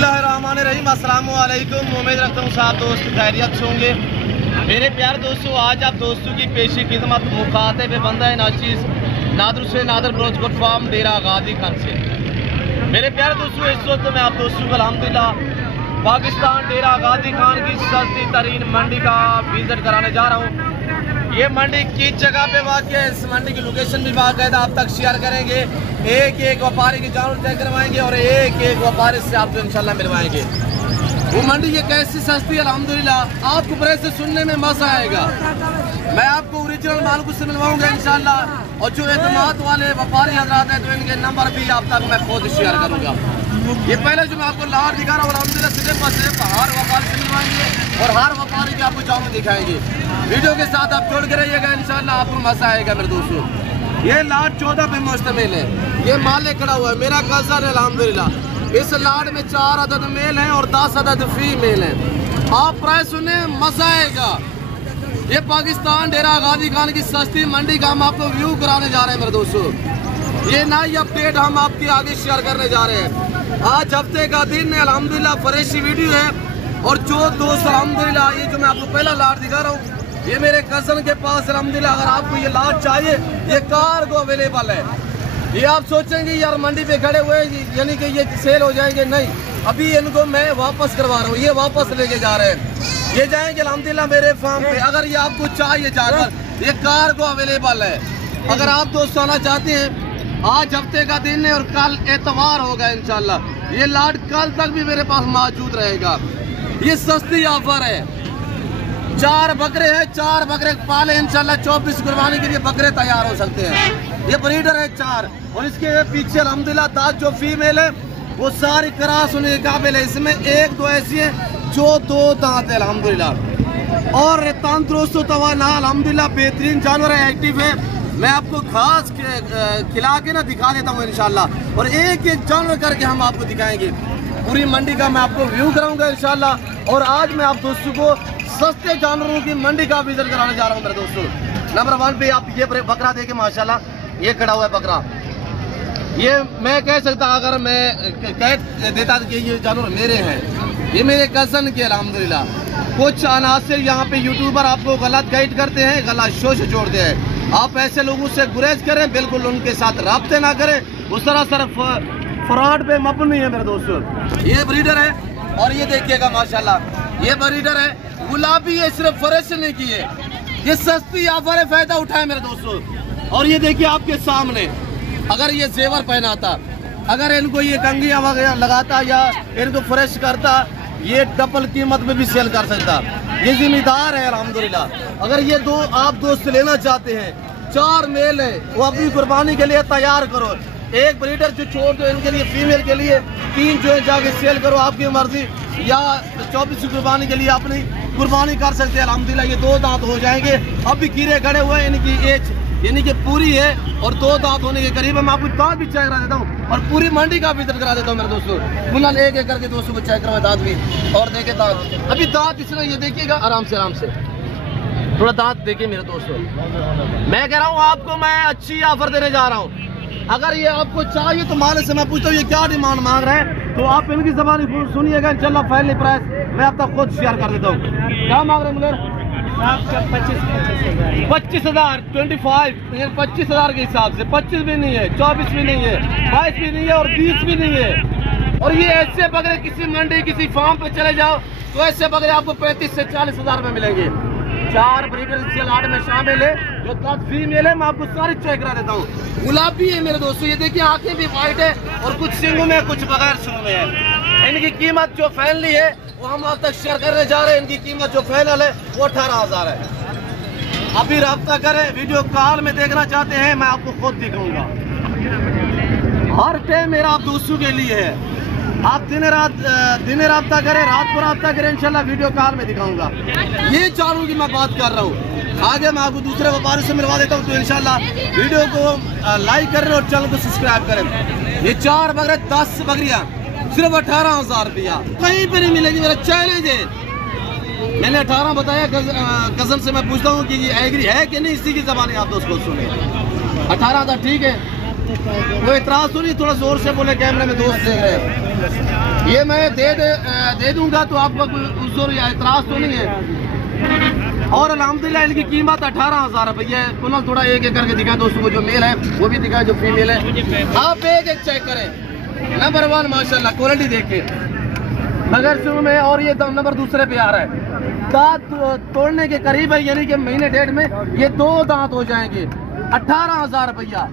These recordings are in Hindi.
बिस्मिल्लाहिर्रहमानिर्रहीम। अस्सलामु अलैकुम। उम्मीद रखता हूँ सब दोस्त खैरियत से होंगे। मेरे प्यार दोस्तों, आज आप दोस्तों की पेशी खिदमत मुखातिब बंदा नाचीज़ नादर से नादर ब्रोचकोट फार्म डेरा गाजी खान से। मेरे प्यार दोस्तों, इस वक्त मैं आप दोस्तों को अल्हम्दुलिल्लाह पाकिस्तान डेरा गाजी खान की सस्ती तरीन मंडी का विजिट कराने जा रहा हूँ। ये मंडी किस जगह पे वाक़ है, इस मंडी की लोकेशन भी बाकायदा आप तक शेयर करेंगे। एक एक व्यापारी की जानवर तय करवाएंगे और एक एक व्यापारी से आपको इंशाल्लाह मिलवाएंगे। वो मंडी ये कैसी सस्ती है अल्हम्दुलिल्लाह, आपको बड़े से सुनने में मजा आएगा। मैं आपको ओरिजिनल मालिक से मिलवाऊंगा इंशाल्लाह, और जो एतमाद वाले व्यापारी हजरात हैं तो इनके नंबर भी आप तक मैं खुद शेयर करूँगा। ये पहले जो मैं आपको लाहौर दिखा रहा हूँ अल्हम्दुलिल्लाह सिर्फ और सिर्फ हर व्यापारी से मिलवाएंगे और हर व्यापारी की आपको जानवर दिखाएंगे। वीडियो के साथ आप जोड़ के रहिएगा, इंशाल्लाह आपको मजा आएगा मेरे दोस्तों। ये लाट 14 पे मुश्तमिल है। ये माले खड़ा हुआ है, मेरा कज़न है अल्हम्दुलिल्लाह। इस लाट में 4 अदद मेल हैं और 10 अदद फीमेल हैं। आप प्राइस सुने, मजा आएगा। ये पाकिस्तान डेरा गाजी खान की सस्ती मंडी का हम आपको व्यू कराने जा रहे हैं मेरे दोस्तों। ये नई अपडेट हम आपके आगे शेयर करने जा रहे हैं। आज हफ्ते का दिन है अल्हम्दुलिल्लाह, फ्रेश वीडियो है। और जो दोस्त अल्हम्दुलिल्लाह, ये जो मैं आपको पहला लाट दिखा रहा हूँ ये मेरे कज़न के पास अल्हम्दुलिल्लाह। अगर आपको ये लाट चाहिए, ये कार्गो अवेलेबल है। ये आप सोचेंगे यार मंडी पे खड़े हुए यानी कि ये सेल हो जाएंगे, नहीं, अभी इनको मैं वापस करवा रहा हूँ। ये वापस लेके जा रहे हैं, ये जाएंगे अल्हम्दुलिल्लाह मेरे फार्म पे। अगर ये आपको चाहिए जानवर, ये कार्गो अवेलेबल है। अगर आप दोस्त आना चाहते हैं, आज हफ्ते का दिन है और कल एतवार होगा इंशाल्लाह। ये लाट कल तक भी मेरे पास मौजूद रहेगा। ये सस्ती ऑफर है। 4 बकरे हैं, 4 बकरे पाले इंशाल्लाह 24 कुर्बानी के लिए बकरे तैयार हो सकते हैं। ये ब्रीडर है 4, और इसके पीछे अल्हम्दुलिल्लाह 10 जो फीमेल है वो सारी क्रॉस होने के काबिल है। इसमें 1-2 ऐसी है जो 2 दांत है अल्हम्दुलिल्लाह, और तंदुरुस्त तवाना अल्हम्दुलिल्लाह बेहतरीन जानवर है, एक्टिव है। मैं आपको घास खिला के ना दिखा देता हूँ इंशाल्लाह, और एक एक जानवर करके हम आपको दिखाएंगे। पूरी मंडी का मैं आपको व्यू कराऊंगा इंशाल्लाह। और आज मैं आप दोस्तों को सस्ते जानवरों की मंडी का विजिट कराने जा रहा हूँ मेरे दोस्तों। नंबर 1 पे आप ये बकरा देखें माशाल्लाह, ये खड़ा हुआ है बकरा। ये मैं कह सकता अगर मैं कह देता कि ये जानवर मेरे हैं, ये मेरे कज़न के अल्हम्दुलिल्लाह। कुछ अनासिर यहाँ पे यूट्यूबर आपको गलत गाइड करते हैं, गलत शोष जोड़ते हैं। आप ऐसे लोगों से गुरेज करें, बिल्कुल उनके साथ राब्ते ना करें। वो सरासर फ्रॉड पे मबनी है मेरे दोस्तों। ये ब्रीडर है, और ये देखिएगा माशाल्लाह ये ब्रीडर है। गुलाबी है, सिर्फ फरेश नहीं की है। ये सस्ती ऑफर है, फायदा उठाए मेरे दोस्तों। और ये देखिए आपके सामने, अगर ये जेवर पहनाता, अगर इनको ये कंगियां वगैरह लगाता या इनको फ्रेश करता, ये डबल कीमत में भी सेल कर सकता। ये जिम्मेदार है अल्हम्दुलिल्लाह। अगर ये आप दोस्त लेना चाहते हैं, 4 मेल है, वो अपनी कुर्बानी के लिए तैयार करो। एक ब्रीडर जो छोड़ दो इनके लिए, फीमेल के लिए 3 जो है जाके सेल करो आपकी मर्जी, या 24 कुर्बानी के लिए अपनी कुर्बानी कर सकते हैं अल्हम्दुलिल्लाह। ये 2 दांत हो जाएंगे। अभी कीड़े खड़े हुए हैं, इनकी एज यानी कि पूरी है और 2 दांत होने के करीब है। मैं आपको दांत भी चेक करा देता हूँ और पूरी मंडी का विजिट करा देता हूँ मेरे दोस्तों। फिलहाल एक एक करके दोस्तों को चेक करवाए दांत भी, और देखे दांत। अभी दांत इसलिए ये देखिएगा आराम से थोड़ा दांत देखिए मेरे दोस्तों। मैं कह रहा हूँ आपको मैं अच्छी ऑफर देने जा रहा हूँ। अगर ये आपको चाहिए तो मालिक से मैं पूछता हूँ ये क्या डिमांड मांग रहे हैं, तो आप इनकी ज़बानी सुनिएगा इंशाल्लाह। फाइनली प्राइस मैं आप तक खुद शेयर कर देता हूँ। क्या मांग रहे हैं मगर? 25,000 25,000 के हिसाब से 25 भी नहीं है, 24 भी नहीं है, 22 भी नहीं है और 20 भी नहीं है। और ये ऐसे बकरे किसी मंडी किसी फार्म पे चले जाओ तो ऐसे बकरे आपको 35 से 40,000 में मिलेंगे। 4 ब्रीडर इस लाट में शामिल है, जो 10 फीमेल है। मैं आपको सारी चेक करा देता हूँ। गुलाबी है मेरे दोस्तों, ये देखिए आंखें भी वाइट है और कुछ सिंगों में कुछ बगैर सिंगों में है। इनकी कीमत जो फाइनली है वो हम आप तक शेयर करने जा रहे हैं। इनकी कीमत जो फाइनल है वो 18,000 है। अभी रब्ता करें, वीडियो कॉल में देखना चाहते हैं मैं आपको खुद दिखाऊंगा। हर टाइम मेरा आप दोस्तों के लिए है। आप दिन रब्ता करें, रात को रब्ता करें, इंशाल्लाह वीडियो कॉल में दिखाऊंगा। ये जानवरों की मैं बात कर रहा हूँ। आगे मैं आपको दूसरे व्यापारी से मिलवा देता हूँ, तो इंशाल्लाह वीडियो को लाइक करें और चैनल को सब्सक्राइब करें। ये 4 बकरे 10 बकरियाँ सिर्फ 18,000 रुपया, कहीं पर नहीं मिलेगी। मेरा चैलेंज है। मैंने 18 बताया, कज़न से मैं पूछता हूँ कि ये एग्री है कि नहीं, इसी की ज़बानी आप दोस्त को सुने। 18,000 ठीक है, वो इतराज़ तो नहीं? थोड़ा जोर से बोले, कैमरे में दोस्त देख रहे हैं। ये मैं दे दूंगा तो आपका कोई उज़्र या इतराज़ तो नहीं है। और अल्हम्दुलिल्लाह इनकी कीमत 18,000 रुपये है। कुनल थोड़ा एक एक करके दिखाए दोस्तों को, जो मेल है वो भी दिखाए, जो फीमेल है। आप एक एक चेक करें, नंबर 1 माशाल्लाह क्वालिटी देखिए, मगर शुरू में। और ये नंबर दूसरे पे आ रहा है, दांत तोड़ने के करीब है, यानी कि महीने डेढ़ में ये 2 दांत हो जाएंगे। 18,000 रुपया।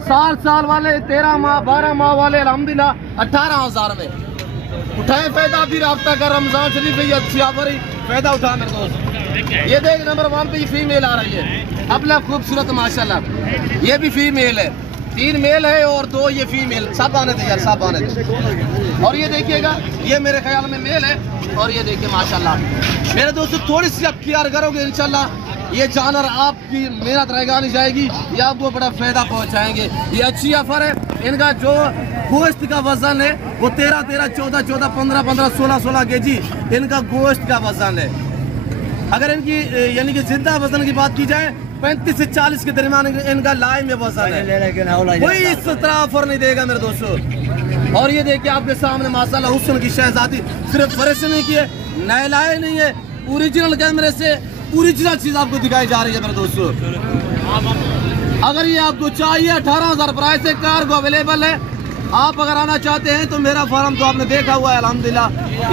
साल वाले 13 माह 12 माह वाले अल्हम्दुलिल्लाह 18,000 में। उठाए फायदा, भी रब्ता कर, रमजान शरीफ है, अच्छी ऑफर है, फायदा उठा मेरे दोस्त। ये देख नंबर 1 पे ये फीमेल आ रही है, अपना खूबसूरत माशाल्लाह। ये भी फीमेल है, 3 मेल है और 2 ये फीमेल। सब आने थे यार, सब आने थे। और ये देखिएगा, ये मेरे ख्याल में मेल है। और ये देखिए माशाल्लाह मेरे दोस्तों, थोड़ी सी आप केयर करोगे इंशाल्लाह ये जानवर आपकी मेहनत रहेगानी जाएगी, ये आपको बड़ा फायदा पहुंचाएंगे। ये अच्छी ऑफर है। इनका जो गोश्त का वजन है वो 13, 14, 15, 16 केजी इनका गोश्त का वजन है। अगर इनकी यानी कि जिंदा वजन की बात की जाए 35 से 40 के दरमियान इनका लाइन में वजन है। कोई इस तरह ऑफर नहीं देगा मेरे दोस्तों। और ये देखिए आपके सामने माशाल्लाह हुस्न की शहजादी, सिर्फ फर्श नहीं की है, नए लाए नहीं है, ओरिजिनल कैमरे से ओरिजिनल चीज आपको दिखाई जा रही है मेरे दोस्तों। अगर ये आपको चाहिए 18,000 प्राइस है, कार्गो अवेलेबल है। आप अगर आना चाहते हैं तो मेरा फार्म तो आपने देखा हुआ है अल्हम्दुलिल्लाह।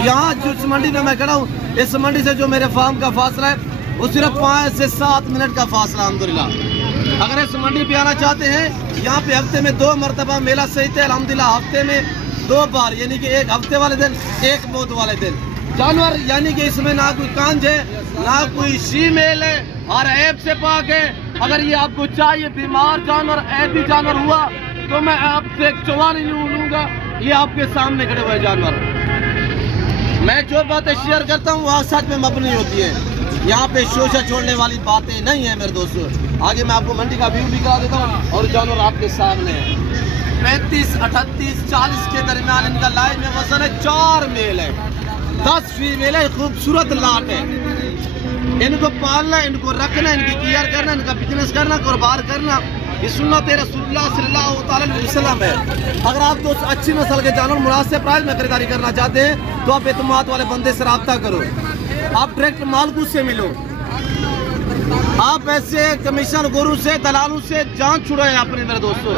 यहाँ जिस मंडी में मैं खड़ा हूँ, इस मंडी से जो मेरे फार्म का फासला है वो सिर्फ 5 से 7 मिनट का फासला अल्हम्दुलिल्लाह। अगर इस मंडी पे आना चाहते हैं, यहाँ पे हफ्ते में 2 मरतबा मेला सहित है अल्हम्दुलिल्लाह। हफ्ते में 2 बार, यानी कि एक हफ्ते वाले दिन, एक मौत वाले दिन। जानवर यानी कि इसमें ना कोई कांज है, ना कोई शीमेल है, और ऐब से पाक है। अगर ये आपको चाहिए बीमार जानवर, ऐबी जानवर हुआ तो मैं आपसे 44 लूंगा। ये आपके सामने खड़े हुए जानवर। मैं जो बातें शेयर करता हूँ वहाँ सच में मबनी होती है। यहाँ पे शोशा छोड़ने वाली बातें नहीं है मेरे दोस्तों। आगे मैं आपको मंडी का व्यू भी करा देता हूँ और जानवर आपके सामने है। 35, 38, 40 के दरमियान इनका लाइन में वजन है। 4 मेल है, 10 फीमेल है। खूबसूरत लाट है। इनको पालना, इनको रखना, इनकी केयर करना, इनका बिजनेस करना, कारोबार करना, ये सुन्नत रसूलुल्लाह सल्लल्लाहु अलैहि वसल्लम है। अगर आप दोस्त अच्छी नस्ल के जानवर मुनासिब प्राइस में खरीदारी करना चाहते हैं तो आप एतमाद वाले बंदे से रब्ता करो। आप डायरेक्ट मालकूस से मिलो। आप ऐसे कमीशन गुरु से, दलालों से जान छुड़ाए अपने मेरे दोस्तों।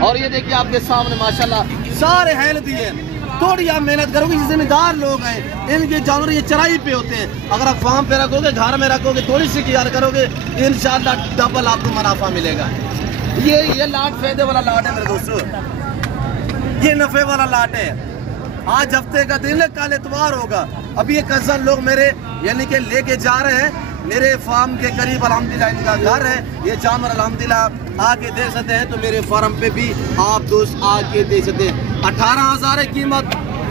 और ये देखिए आपके सामने माशाल्लाह सारे हेल्दी है। थोड़ी आप मेहनत करोगे, जिम्मेदार लोग हैं, इनके जानवर ये चराई पे होते हैं। अगर आप फार्म पे रखोगे, घर में रखोगे, थोड़ी सी केयर करोगे, इंशाल्लाह डबल आपको मुनाफा मिलेगा। ये लाट फायदे वाला लाट है मेरे दोस्तों, ये नफे वाला लाट है। आज हफ्ते का दिन है, कल इतवार होगा। अभी ये कज़न लोग मेरे यानी कि लेके जा रहे हैं मेरे फार्म के करीब अल्हम्दुलिल्लाह इनका घर है। ये जानवर अल्हम्दुलिल्लाह आके देख सकते हैं, तो मेरे फार्म पे भी आप दोस्त आके देख सकते हैं। 18,000 है कीमत।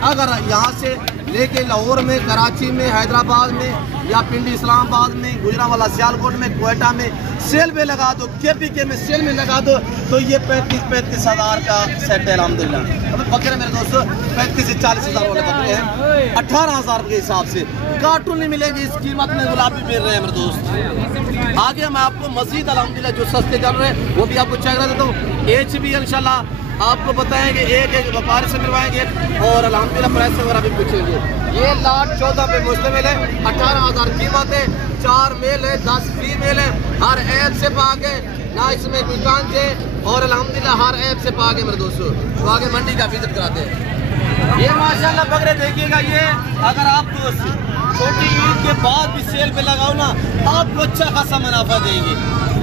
अगर यहाँ से लेके लाहौर में, कराची में, हैदराबाद में या पिंडी इस्लामाबाद में, गुजरांवाला सियालकोट में, क्वेटा में सेल में लगा दो, KPK में सेल में लगा दो, तो ये 35 हज़ार का सेट है अल्हम्दुलिल्लाह। अब बकरे मेरे दोस्तों 35 से 40 हज़ार वाले बकरे हैं। 18,000 के हिसाब से कार्टून नहीं मिलेगी इस कीमत में, गुलाबी मिल रहे हैं मेरे दोस्त। आगे मैं आपको मजीद अल्हम्दुलिल्लाह जो सस्ते चल रहे हैं वो भी आपको चेक करा देता हूँ। HB इंशाल्लाह आपको बताएंगे, एक व्यापारी से मिलवाएंगे और अल्हम्दुलिल्लाह प्राइस वगैरह भी पूछेंगे। ये लाट 14 पे मुश्तमिल है। 18,000 कीमत है। 4 मेल है, 10 फीमेल है। हर ऐप से पाक है, ना इसमें कोई कांच है, और अल्हम्दुलिल्लाह हर ऐप से पाक है मेरे दोस्तों। तो आगे मंडी का विजिट कराते हैं। ये माशाल्लाह बकरे देखिएगा। ये अगर आप छोटी ईद के बाद भी सेल पे लगाओ ना, आपको अच्छा खासा मुनाफा देंगे।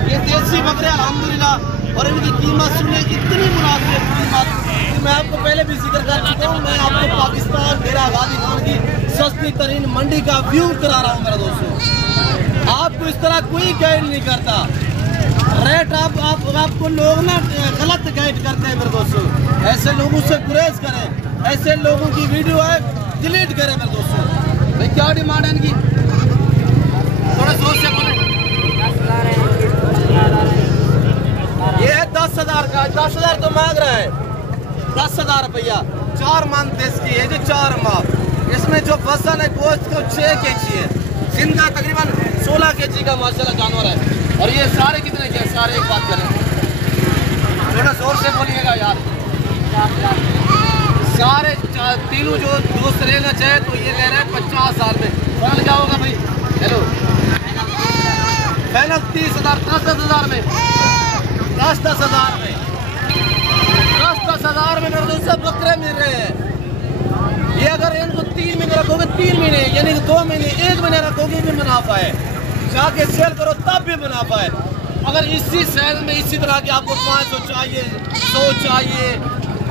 ये देसी बकरे अल्हम्दुलिल्लाह, और इनकी कीमत सुनिए, इतनी मुनासिब कीमत। मैं आपको पहले भी जिक्र कर चुका हूँ। मैं आपको पाकिस्तान डेरा गाजी खान की सस्ती तरीन मंडी का व्यू करा रहा हूँ मेरे दोस्तों। आपको इस तरह कोई गाइड नहीं करता। रेट आपको लोग ना गलत गाइड करते हैं मेरे दोस्तों। ऐसे लोगों से गुरेज करें, ऐसे लोगों की वीडियो है डिलीट करें मेरे दोस्तों। भाई क्या डिमांड है इनकी, थोड़ा सोच से बोले। ये है 10,000 का, 10,000 तो मांग रहा है। 10,000 रुपया। 4 मन देश की है जो 4 माह। इसमें जो वजन है गोश्त को 6 kg है। जिनका तकरीबन 16 kg का माशाल्लाह जानवर है। और ये सारे कितने के? सारे एक बात करें, थोड़ा जोर से बोलिएगा यार। सारे तीनों जो दोस्त लेना चाहे तो ये ले रहे हैं 50,000 में। फाइनल क्या होगा भाई? हेलो, फाइनल 30,000, 10,000 में, 10,000 में, 10,000 में मेरे दोस्त बकरे मिल रहे हैं। ये अगर इनको 3 महीने रखोगे, 3 महीने यानी कि 2 महीने, 1 महीने रखोगे भी मुनाफा है। जाके सेल करो तब भी मुनाफा है। अगर इसी सेल में इसी तरह की आपको 500 चाहिए, 100 चाहिए,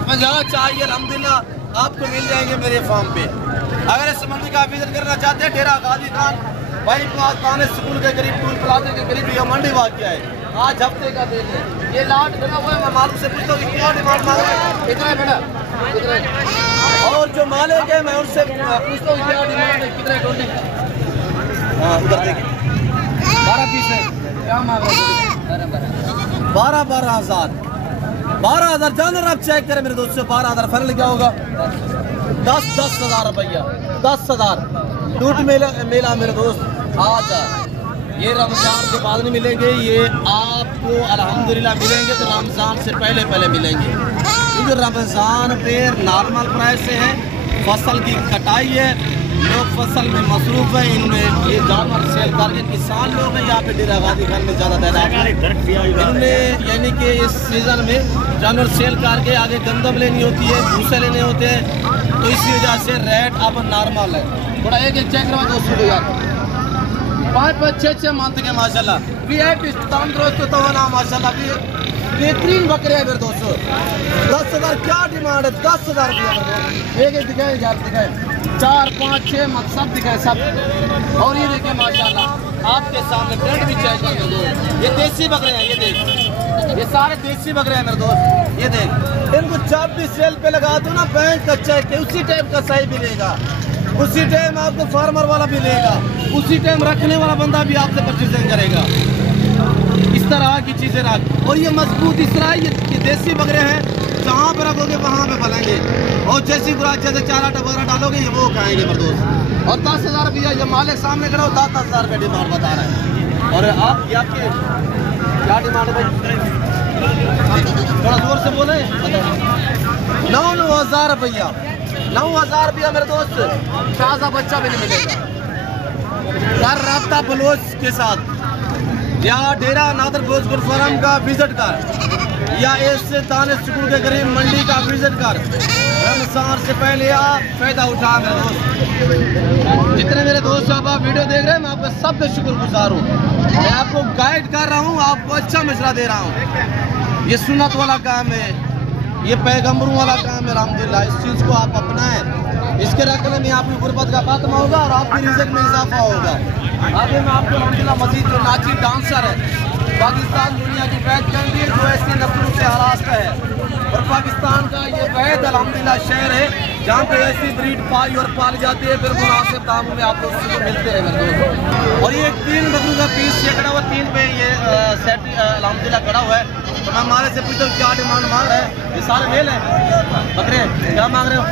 50 चाहिए, अल्हम्दुलिल्लाह आपको मिल जाएंगे मेरे फार्म पे। अगर इस मंडी का विजिट करना चाहते हैं, डेरा गाजी खान भाई पुराने स्कूल के करीब, टूल प्लाजा के करीब यह मंडी वाक़ है। आज हफ्ते का दिन है। ये लाट बना हुआ है। मैं मालूम से पूछता हूँ कि क्या डिमांड मांग रहे हैं? कितना है बेटा? कितना है? और जो मालिक है मैं उनसे पूछता हूँ क्या डिमांड है, कितना है टोटल? हाँ, उधर देखिए 12 पीस है। क्या मांग रहे हैं? 12,000। 12,000 जानवर आप चेक करें मेरे दोस्तों। 12,000 फाइनल क्या होगा? 10,000 रुपया। 10,000 टूट मेला मेरे दोस्त। आज ये रमजान के बाद नहीं मिलेंगे, ये आपको अल्हम्दुलिल्लाह मिलेंगे तो रमजान से पहले मिलेंगे, क्योंकि रमजान पे नॉर्मल प्राइस से है। फसल की कटाई है, लोग फसल में मसरूफ़ है। इनमें ये जानवर सेल करके किसान लोग हैं यहाँ पे डेरा गाजी खान में ज़्यादा तादाद इनमें, यानी कि इस सीज़न में जानवर सेल करके आगे गंदम लेनी होती है, भूसे लेने होते हैं, तो इसी वजह से रेट अब नॉर्मल है। थोड़ा एक चेक करवा दोस्तों को यार। 5-5, 6-6 मंथ के माशाल्लाह VIP तंदुरुस्त तो ना माशाल्लाह भी बेहतरीन बकरे हैं मेरे दोस्तों। 10,000 क्या डिमांड है? 10,000 रुपया। एक दिखाए यार, दिखाए 4, 5, 6 मंथ सब दिखाए सब। और ये देखिए माशाल्लाह आपके सामने ब्रेड भी चेक कर दो। ये देसी बकरे हैं, ये देख, ये सारे देसी बकरे हैं मेरे दोस्त। ये देख, इनको जब भी सेल पे लगा दो ना, बैंक का चेक उसी टाइप का सही मिलेगा, उसी टाइम आपको फार्मर वाला भी लेगा, उसी टाइम रखने वाला बंदा भी आपसे परचेजिंग करेगा। इस तरह की चीज़ें रख। और ये मजबूत इस तरह ये देसी बकरे हैं, जहाँ पर रखोगे वहाँ पे फलेंगे। और जैसी खुराक जैसे चारा टबरा डालोगे ये वो खाएंगे मेरे दोस्त। और 10,000 रुपया ये मालिक सामने खड़ा हो, 10,000 रुपये डिमांड बता रहा है। और आप ये आपके क्या डिमांड है भाई? थोड़ा जोर से बोले। 9,000 रुपया। 9,000 रुपया मेरे दोस्त। ताज़ा बच्चा भी नहीं मिलेगा। कर रब्ता बलोच के साथ या डेरा नादर बलोच फार्म का विजिट कर, या इससे ताने स्कूल के करीब मंडी का विजिट कर। रमजान से पहले आप फायदा उठा मेरे दोस्त। जितने मेरे दोस्त आप वीडियो देख रहे हैं, मैं आपका सबका शुक्रगुजार हूँ। मैं आपको गाइड कर रहा हूँ, आपको अच्छा मशवरा दे रहा हूँ। ये सुन्नत वाला काम है, ये पैगम्बरों वाला काम है। अल्हम्दुलिल्लाह इस चीज़ को आप अपनाएं। इसके रखने में आपकी गुर्बत का खात्मा होगा और आपकी रिज़्क़ में इजाफा होगा। आगे मैं आपको अल्हम्दुलिल्लाह मज़ीद जो नाची डांसर है, पाकिस्तान दुनिया की वैद कंट्री है जो ऐसी नस्लों से आरास्ता है, और पाकिस्तान का ये वैद अल्हम्दुलिल्लाह शहर है जहाँ पे ऐसी ब्रीड पाई और पाली जाती है, फिर मुनासिब दामों में आप लोग उसको मिलते हैं मेरे दोस्त। और ये 3 बकरों का पीस ये खड़ा हुआ, 3 पे ये सेट अल्हम्दुलिल्लाह खड़ा हुआ है। तो मैं हमारे से पूछता हूँ क्या डिमांड मांग रहा है? ये सारे मेल है बकरे, क्या मांग रहे हो?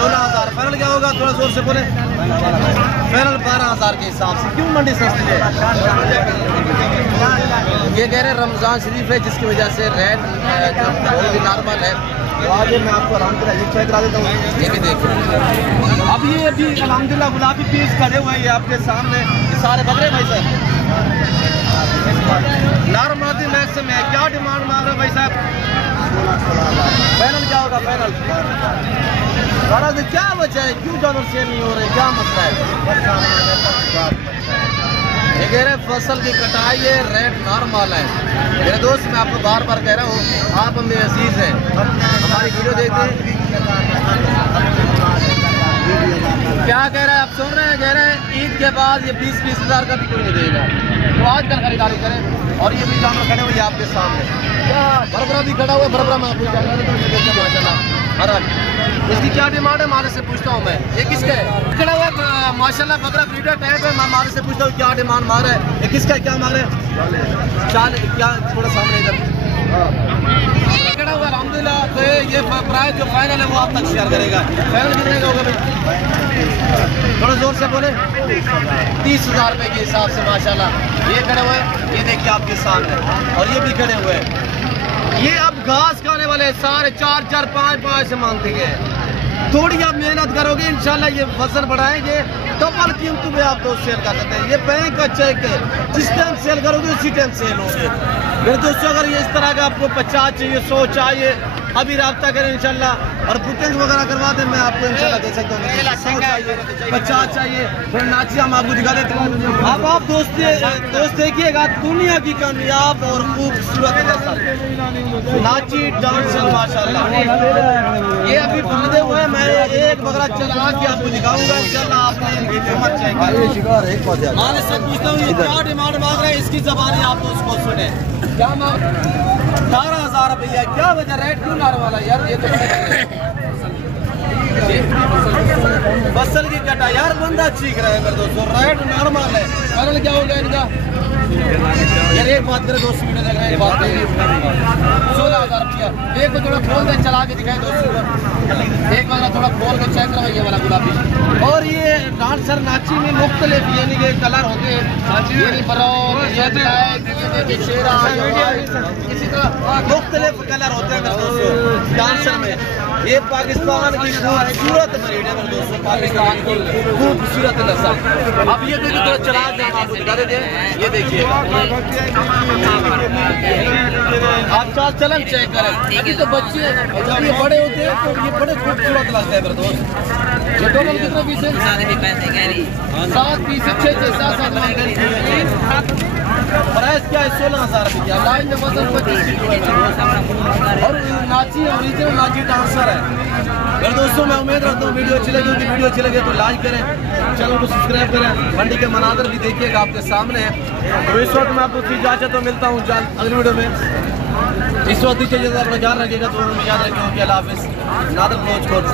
16,000। फाइनल क्या होगा? थोड़ा जोर से बोले। फाइनल 12,000 के हिसाब से। क्यों मंडी सस्ती है? ये कह रहे रमज़ान शरीफ है जिसकी वजह से रेट जो भी नॉर्मल है। तो आगे मैं आपको अल्हम्दुलिल्लाह ये चेक करा देता हूँ। ये भी देखिए, अब ये अभी अल्हम्दुलिल्लाह गुलाबी पीस खड़े हुए हैं आपके सामने। ये सारे बकरे भाई साहब नॉर्मल मैक्स में क्या डिमांड मांग रहे भाई साहब? फाइनल क्या होगा? फाइनल क्या वजह है, क्यों जानवर सेल नहीं हो रहे, क्या मसला है? ये कह रहे फसल की कटाई है, रेट नॉर्मल है। मेरे दोस्त मैं आपको बार बार कह रहा हूँ, आप हमें अजीज हैं, हमारी वीडियो देखते हैं। क्या कह रहे हैं आप? सुन रहे हैं? कह रहे हैं ईद के बाद ये 20-20 हज़ार का भी कोई नहीं देगा, तो आज कल खरीदारी करें। और ये भी जानवर खड़े हुए आपके सामने, बरबरा भी खड़ा हुआ है। बरबरा में आपको माशाल्लाह, इसकी क्या डिमांड है? मारे से पूछता हूँ मैं, ये किसका है? खड़ा हुआ माशाल्लाह बकरा ब्रीडर टाइप है। मैं मारे से पूछता हूँ क्या डिमांड मार रहा है? ये किसका है? क्या मांग रहे हैं? 40 क्या? थोड़ा सामने इधर खड़ा हुआ अल्हम्दुलिल्लाह। तो ये प्राइस जो फाइनल है वो आप तक शेयर करेगा। फाइनल कितने का होगा भाई? थोड़ा जोर से बोले। 30,000 रुपये के हिसाब से माशाल्लाह ये खड़े हुए हैं। ये देखिए आपके सामने, और ये भी खड़े हुए हैं। ये अब घास खाने वाले सारे 4-4, 5-5 से मांगते हैं। थोड़ी आप मेहनत करोगे इंशाल्लाह ये वजन बढ़ाएंगे, डबल कीमतों में आप दोस्त सेल कर सकते हैं। ये बैंक का चेक है, जिस टाइम सेल करोगे उसी टाइम सेल होंगे। मेरे दोस्तों अगर ये इस तरह का आपको 50 चाहिए, 100 चाहिए, अभी रब्ता करें इंशाल्लाह और बुकिंग वगैरह करवा दें, मैं आपको इंशाल्लाह दे सकता हूँ। 100 चाहिए, 50 चाहिए, फिर नाची हम आपको दिखा देते हैं। अब आप दोस्त देखिएगा दुनिया की कामयाब और खूबसूरत नाची डांसर माशाल्लाह। ये अभी बांधे हुए हैं, मैं एक बकरा चला के आपको दिखाऊंगा इंशाल्लाह। आपने मत चेक माने सब पूछता हूँ ये क्या डिमांड मांग रहे हैं, इसकी जबानी आप उसको सुने। क्या मांग 18,000 रुपया, क्या वजह रेट क्यों लाने वाला यार? ये तो फसल की कटा यार बंदा चीख रहा है मेरे दोस्तों, रेट नॉर्मल है। कल क्या होगा इनका यार? एक बात करें दोस्तों, वीडियो देख रहे हैं, एक बात 16,000 रुपया। एक को थोड़ा खोल दे, चला के दिखाए दोस्तों, एक वाला थोड़ा खोल के चेक करो, ये वाला गुलाबी। और ये डांसर नाची में मुख्तलिफ यानी कि कलर होते हैं, इसी तरह मुख्तलिफ कलर होते हैं दोस्तों डांसर में। ये पाकिस्तान की खूबसूरत ब्रीड है दोस्तों, पाकिस्तान की खूबसूरत नस्ल। अब ये देखिए थोड़ा चला के हम आपको दिखा देते हैं, ये देखिए आप चाल चलन चेक करें। अभी तो बच्चे जब ये बड़े होते हैं तो ये बड़े खूबसूरत लगते हैं मेरे दोस्त। ये दोनों कितने पीस है? 7 पीस, 6-7 प्राइस क्या है? 16,000 रुपया। लाइन में वजन 25 किलो है और नाची ओरिजिनल नाची डांसर है मेरे दोस्तों। मैं उम्मीद रखता हूँ वीडियो अच्छी लगी होगी। वीडियो अच्छी लगे तो लाइक करें, चैनल को सब्सक्राइब करें। मंडी के मनाजर भी देखिएगा, आपके सामने है। तो इस वक्त मैं आपको इजाजत तो मिलता हूँ अगली वीडियो में। इस वक्त चाहिए अपना ख्याल रखिएगा, तो याद रखेंगे। अल्लाह हाफिज़। नादर ब्रोच कोट।